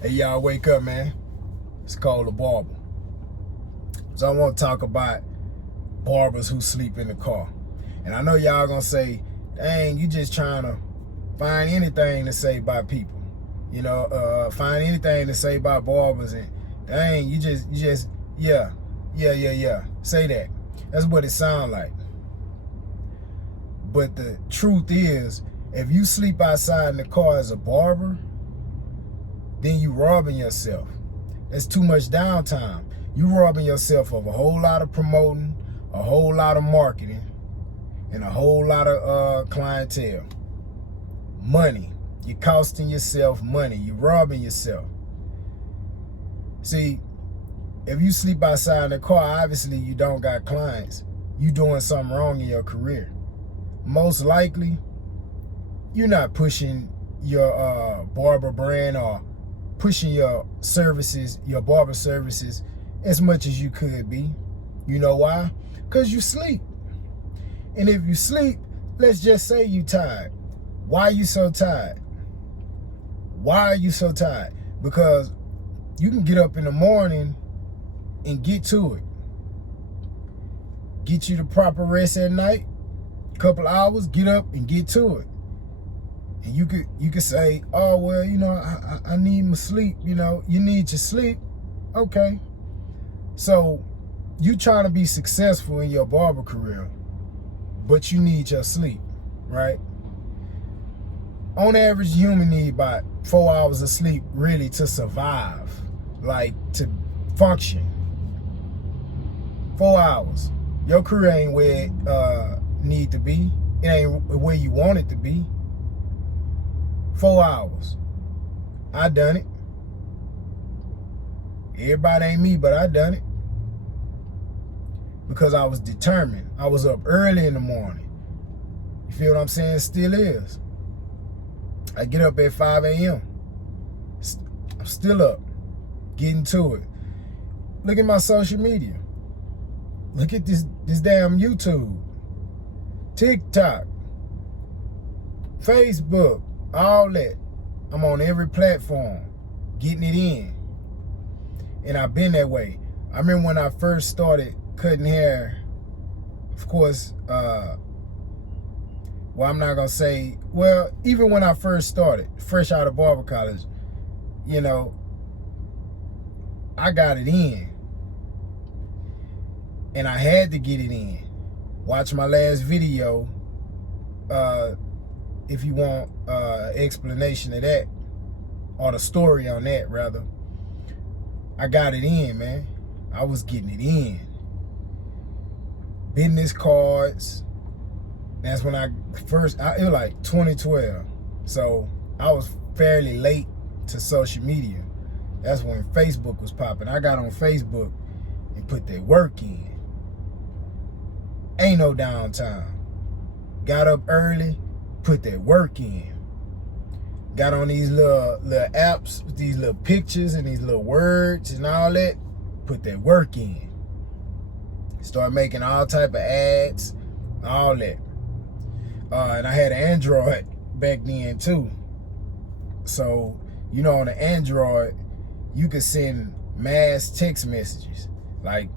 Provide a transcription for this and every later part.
Hey, y'all, wake up, man. It's called a barber. So I want to talk about barbers who sleep in the car. And I know y'all gonna say, dang, you just trying to find anything to say about people. Find anything to say about barbers, and dang, you just, yeah. Say that. That's what it sounds like. But the truth is, if you sleep outside in the car as a barber, then you robbing yourself. That's too much downtime. You robbing yourself of a whole lot of promoting, a whole lot of marketing, and a whole lot of clientele. Money. You're costing yourself money. You're robbing yourself. See, if you sleep outside in the car, obviously you don't got clients. You doing something wrong in your career. Most likely, you're not pushing your barber brand or pushing your services, your barber services, as much as you could be. You know why? Because you sleep. And if you sleep, let's just say you tired. Why are you so tired? Why are you so tired? Because you can get up in the morning and get to it. Get you the proper rest at night, couple hours, get up and get to it. And you could say, oh, well, I need my sleep. You need your sleep. Okay. So you trying to be successful in your barber career, but you need your sleep, right? On average, human need about 4 hours of sleep really to survive, like to function. 4 hours. Your career ain't where it need to be. It ain't where you want it to be. 4 hours. I done it. Everybody ain't me, but I done it. Because I was determined. I was up early in the morning. You feel what I'm saying? Still is. I get up at 5 a.m. I'm still up. Getting to it. Look at my social media. Look at this damn YouTube. TikTok. Facebook. All that. I'm on every platform. Getting it in. And I've been that way. I remember when I first started cutting hair, of course, I'm not going to say, well, even when I first started, fresh out of barber college, I got it in. And I had to get it in. Watch my last video if you want explanation of that, or the story on that, rather. I got it in, man. I was getting it in. Business cards. That's when it was like 2012. So I was fairly late to social media. That's when Facebook was popping. I got on Facebook and put that work in. Ain't no downtime. Got up early, put that work in. Got on these little apps with these little pictures and these little words and all that. Put that work in. Start making all type of ads, all that. And I had an Android back then too. So, on the Android, you could send mass text messages. Like,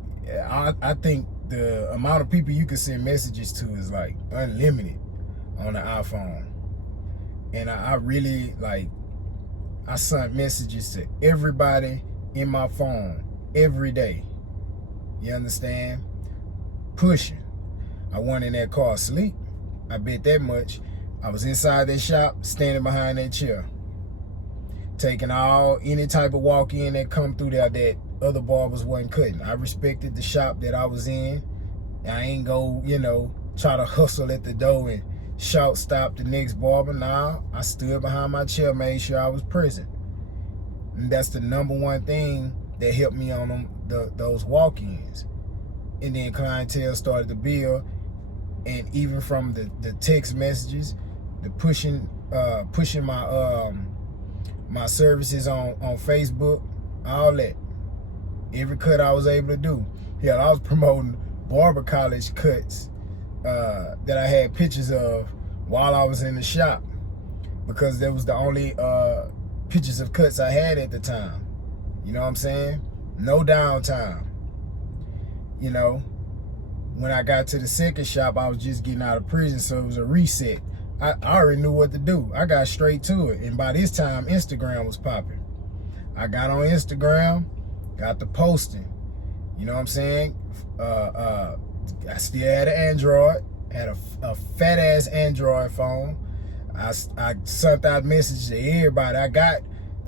I think the amount of people you could send messages to is like unlimited on the iPhone. And I really, I sent messages to everybody in my phone every day. You understand? Pushing. I wasn't in that car asleep. I bet that much. I was inside that shop, standing behind that chair. Taking any type of walk-in that come through there that other barbers wasn't cutting. I respected the shop that I was in. I ain't go, try to hustle at the door and shout stop the next barber. Nah, I stood behind my chair, made sure I was present. And that's the number one thing that helped me on those walk-ins. And then clientele started to build. And even from the text messages, the pushing my services on Facebook, all that. Every cut I was able to do. Yeah, I was promoting barber college cuts that I had pictures of while I was in the shop, because that was the only pictures of cuts I had at the time. You know what I'm saying? No downtime. You know, when I got to the second shop, I was just getting out of prison, so it was a reset. I already knew what to do. I got straight to it. And by this time, Instagram was popping. I got on Instagram, got the posting. You know what I'm saying? I still had an Android, had a fat ass Android phone. I sent out messages to everybody.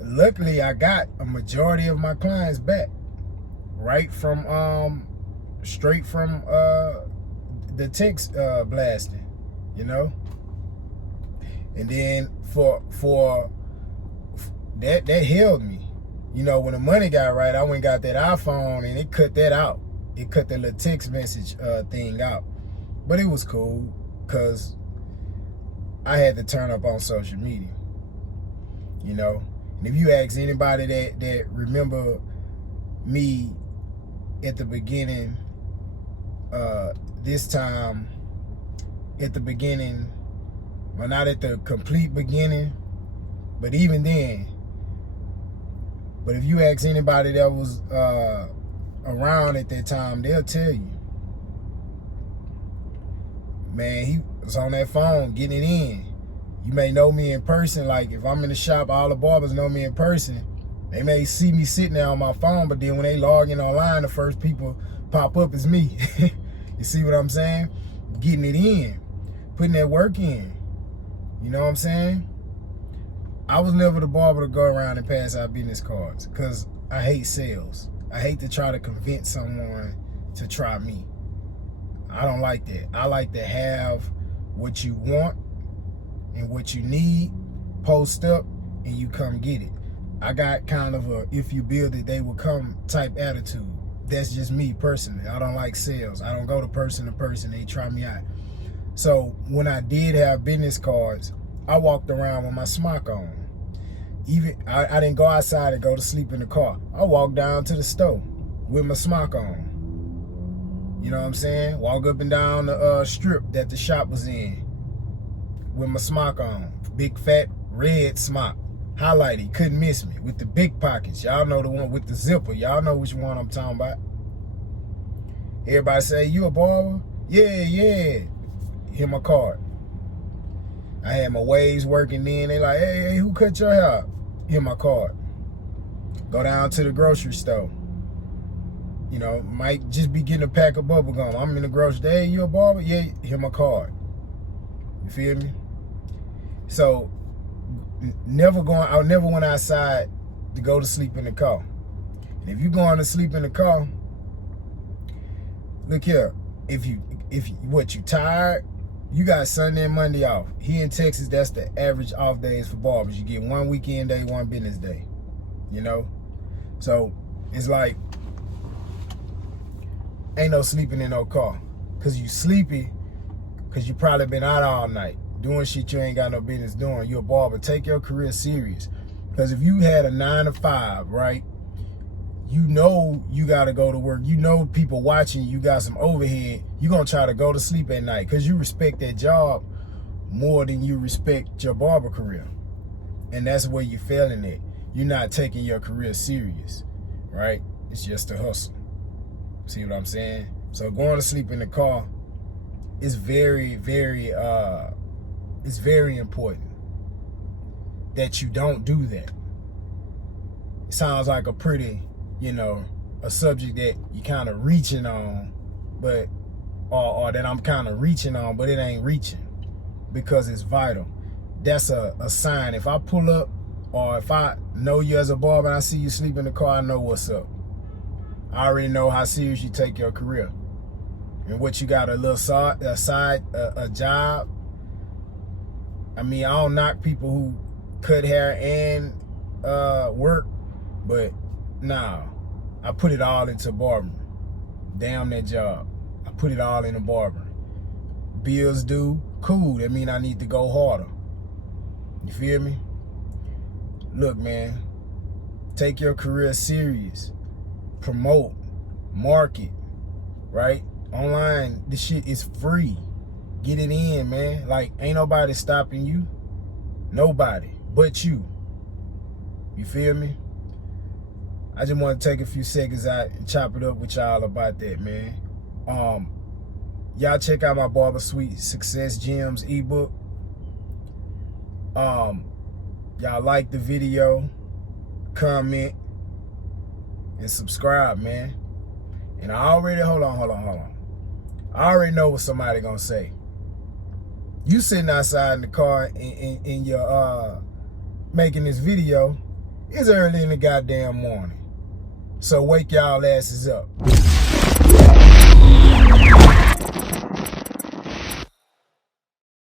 Luckily I got a majority of my clients back, right from straight from the text blasting, you know. And then for that held me. You know, when the money got right, I went and got that iPhone and it cut that out. It cut the little text message thing out. But it was cool because I had to turn up on social media. You know, and if you ask anybody that remember me at the beginning, this time at the beginning, well, not at the complete beginning, but even then. But if you ask anybody that was around at that time, they'll tell you, man, he was on that phone getting it in. You may know me in person. Like if I'm in the shop, all the barbers know me in person. They may see me sitting there on my phone, but then when they log in online, the first people pop up is me. You see what I'm saying? Getting it in, putting that work in. You know what I'm saying? I was never the barber to go around and pass out business cards because I hate sales. I hate to try to convince someone to try me. I don't like that. I like to have what you want and what you need, post up, and you come get it. I got kind of a if you build it, they will come type attitude. That's just me personally. I don't like sales. I don't go to person, they try me out. So when I did have business cards, I walked around with my smock on. Even I didn't go outside and go to sleep in the car. I walked down to the store with my smock on. You know what I'm saying? Walk up and down the strip that the shop was in with my smock on. Big fat red smock. Highlighted, couldn't miss me. With the big pockets. Y'all know the one with the zipper. Y'all know which one I'm talking about. Everybody say, you a barber? Yeah. Here's my card. I had my waves working then. They like, hey, who cut your hair? Here's my card. Go down to the grocery store. You know, might just be getting a pack of bubble gum. I'm in the grocery store. Hey, you a barber? Yeah, here's my card. You feel me? So, I never went outside to go to sleep in the car. And if you're going to sleep in the car, look here. If you tired, you got Sunday and Monday off. Here in Texas, that's the average off days for barbers. You get one weekend day, one business day. You know? So, it's like, ain't no sleeping in no car. Because you sleepy, because you probably been out all night, doing shit you ain't got no business doing. You're a barber. Take your career serious. Because if you had a 9 to 5, right? You know you got to go to work. You know people watching you got some overhead. You're going to try to go to sleep at night because you respect that job more than you respect your barber career. And that's where you're failing at. You're not taking your career serious, right? It's just a hustle. See what I'm saying? So going to sleep in the car is very, very, it's very important that you don't do that. It sounds like a pretty, you know, a subject that you kind of reaching on, but, or that I'm kind of reaching on, but it ain't reaching because it's vital. That's a sign. If I pull up or if I know you as a barber and I see you sleep in the car, I know what's up. I already know how serious you take your career and what you got a job. I mean, I don't knock people who cut hair and work, but nah, I put it all into barbering. Damn that job. I put it all into barbering. Bills due, cool. That mean I need to go harder. You feel me? Look, man, take your career serious. Promote, market, right? Online, this shit is free. Get it in, man. Like, ain't nobody stopping you. Nobody but you. You feel me? I just want to take a few seconds out and chop it up with y'all about that, man. Y'all check out my Barber Suite Success Gems ebook. Y'all like the video, comment, and subscribe, man. And I already, hold on. I already know what somebody gonna say. You sitting outside in the car in your making this video. It's early in the goddamn morning. So wake y'all asses up.